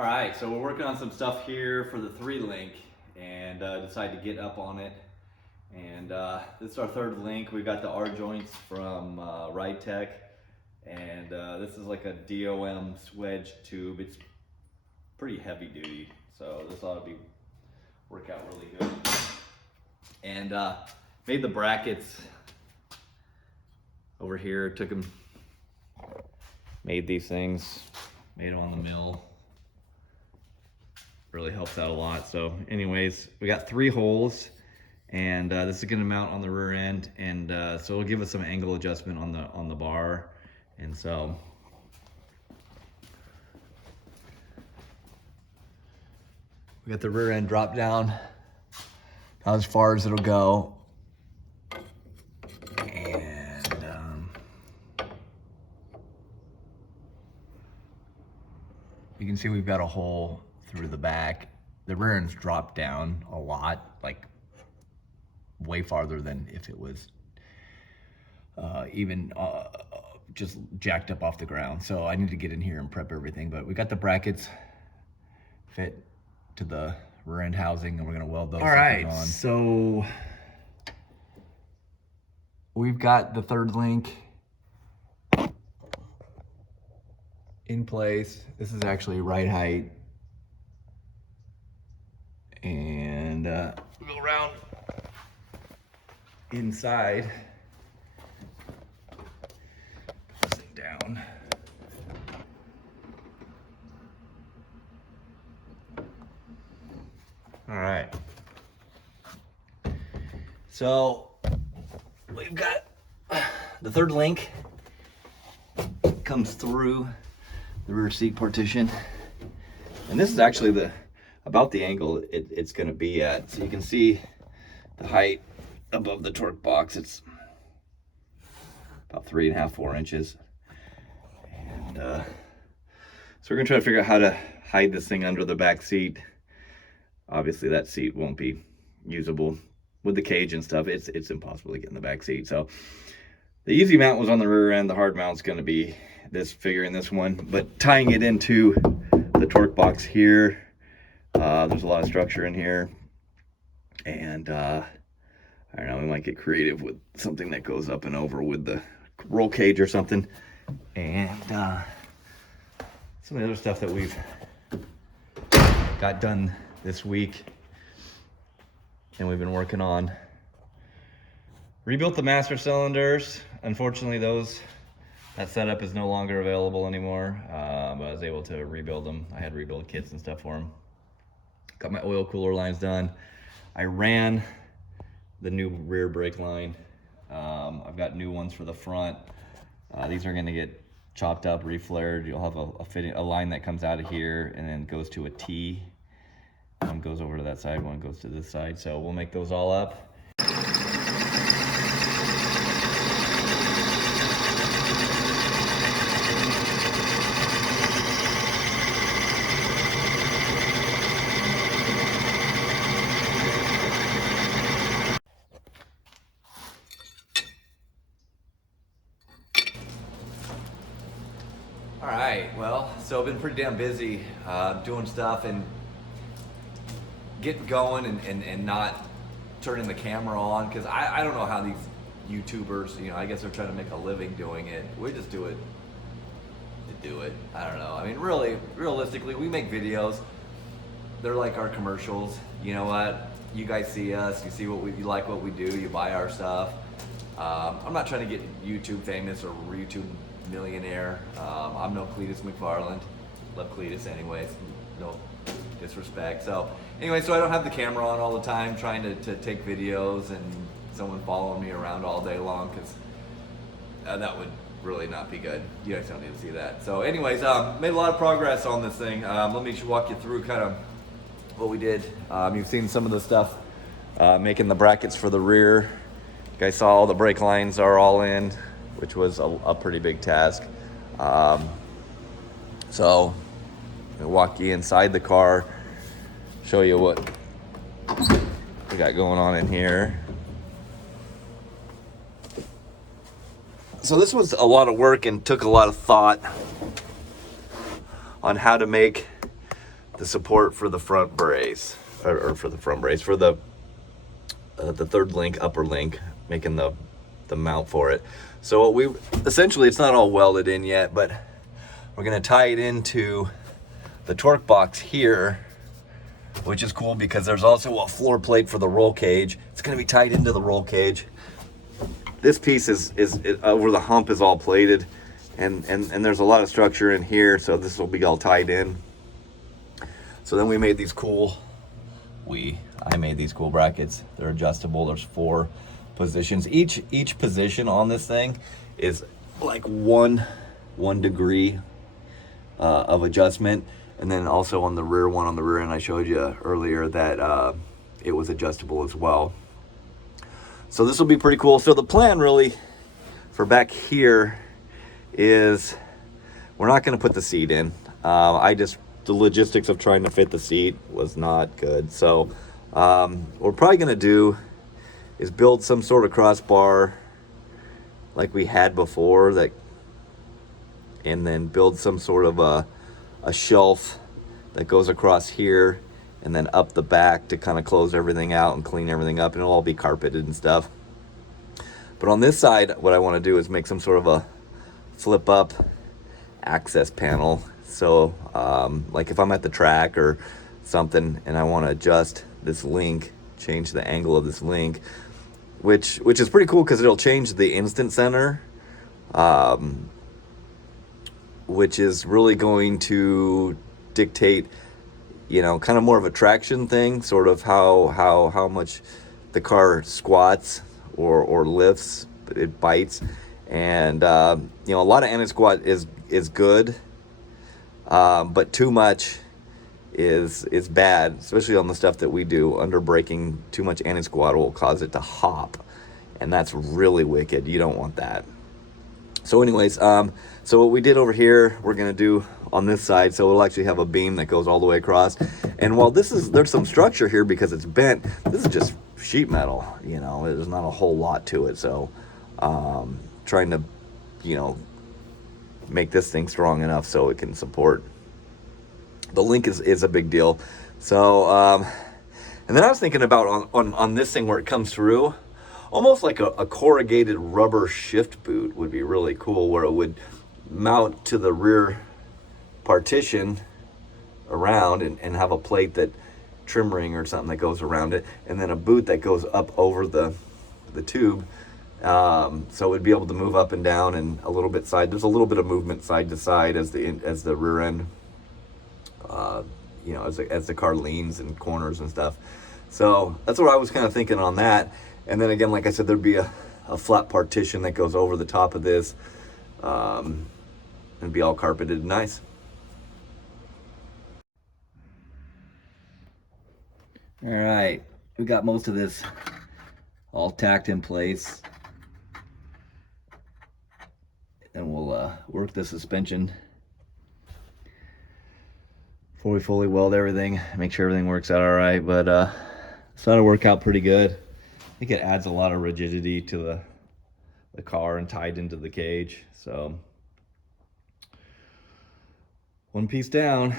All right, so we're working on some stuff here for the 3-link and decided to get up on it. And this is our 3rd link. We've got the R joints from Ride Tech, and this is like a DOM wedge tube. It's pretty heavy duty, so this ought to work out really good. And made the brackets over here. Took them, made these things, made them on the mill. Really helps out a lot. So anyways, we got 3 holes, and this is going to mount on the rear end, and so it'll give us some angle adjustment on the bar. And so we got the rear end drop down as far as it'll go, and you can see we've got a hole through the back. The rear end's dropped down a lot, like way farther than if it was even just jacked up off the ground. So I need to get in here and prep everything, but we got the brackets fit to the rear end housing, and we're gonna weld those. All right, on. So we've got the 3rd link in place. This is actually right height. And go around inside, put this thing down. All right. So we've got the 3rd link comes through the rear seat partition, and this is actually about the angle it's going to be at. So you can see the height above the torque box. It's about 3.5, 4 inches. And so we're going to try to figure out how to hide this thing under the back seat. Obviously that seat won't be usable with the cage and stuff. It's impossible to get in the back seat. So the easy mount was on the rear end. The hard mount's going to be figuring this one, but tying it into the torque box here. There's a lot of structure in here, and I don't know, we might get creative with something that goes up and over with the roll cage or something, and some of the other stuff that we've got done this week and we've been working on. Rebuilt the master cylinders. Unfortunately, that setup is no longer available anymore, but I was able to rebuild them. I had rebuild kits and stuff for them. Got my oil cooler lines done. I ran the new rear brake line. I've got new ones for the front. These are gonna get chopped up, reflared. You'll have a line that comes out of here and then goes to a T. One goes over to that side, one goes to this side. So we'll make those all up. All right, well, so I've been pretty damn busy doing stuff and getting going and not turning the camera on, because I don't know how these YouTubers, I guess they're trying to make a living doing it. We just do it to do it. I don't know. I mean, realistically, we make videos. They're like our commercials. You know what? You guys see us, you see you like what we do, you buy our stuff. I'm not trying to get YouTube famous or YouTube millionaire. I'm no Cletus McFarland. Love Cletus anyways, no disrespect. So anyway, so I don't have the camera on all the time trying to take videos and someone following me around all day long, because that would really not be good. You guys don't need to see that. So anyways, made a lot of progress on this thing. Let me walk you through kind of what we did. You've seen some of the stuff making the brackets for the rear. You guys saw all the brake lines are all in, which was a pretty big task. So I'll walk you inside the car, show you what we got going on in here. So this was a lot of work and took a lot of thought on how to make the support for the front brace, or for the front brace, for the third link, upper link, making the mount for it. So we essentially, it's not all welded in yet, but we're gonna tie it into the torque box here, which is cool because there's also a floor plate for the roll cage. It's gonna be tied into the roll cage. This piece is where the hump is all plated, and there's a lot of structure in here, so this will be all tied in. So then we made these cool, I made these cool brackets. They're adjustable. There's 4 positions. Each position on this thing is like one degree of adjustment. And then also on the rear one, on the rear end, I showed you earlier that it was adjustable as well. So this will be pretty cool. So the plan really for back here is we're not going to put the seat in. The logistics of trying to fit the seat was not good. So what we're probably going to do is build some sort of crossbar like we had before, and then build some sort of a shelf that goes across here and then up the back to kind of close everything out and clean everything up, and it'll all be carpeted and stuff. But on this side, what I want to do is make some sort of a flip up access panel. So like if I'm at the track or something and I want to adjust this link, change the angle of this link, which is pretty cool because it'll change the instant center, which is really going to dictate, kind of more of a traction thing, sort of how much the car squats or lifts, it bites. And a lot of anti-squat is good, but too much is bad, especially on the stuff that we do. Under braking, too much anti-squat will cause it to hop, and that's really wicked. You don't want that. So anyways, so what we did over here, we're gonna do on this side, so it'll actually have a beam that goes all the way across. And while there's some structure here because it's bent, this is just sheet metal, there's not a whole lot to it. So trying to, make this thing strong enough so it can support. The link is a big deal. So, and then I was thinking about on this thing where it comes through, almost like a corrugated rubber shift boot would be really cool, where it would mount to the rear partition around and have a plate, that trim ring or something that goes around it, and then a boot that goes up over the tube. So we'd be able to move up and down and a little bit side. There's a little bit of movement side to side as the rear end, as the car leans and corners and stuff. So that's what I was kind of thinking on that. And then again, like I said, there'd be a flat partition that goes over the top of this, and be all carpeted nice. All right, we got most of this all tacked in place, and we'll work the suspension before we fully weld everything, make sure everything works out all right. But it's going to work out pretty good. I think it adds a lot of rigidity to the car and tied into the cage. So one piece down.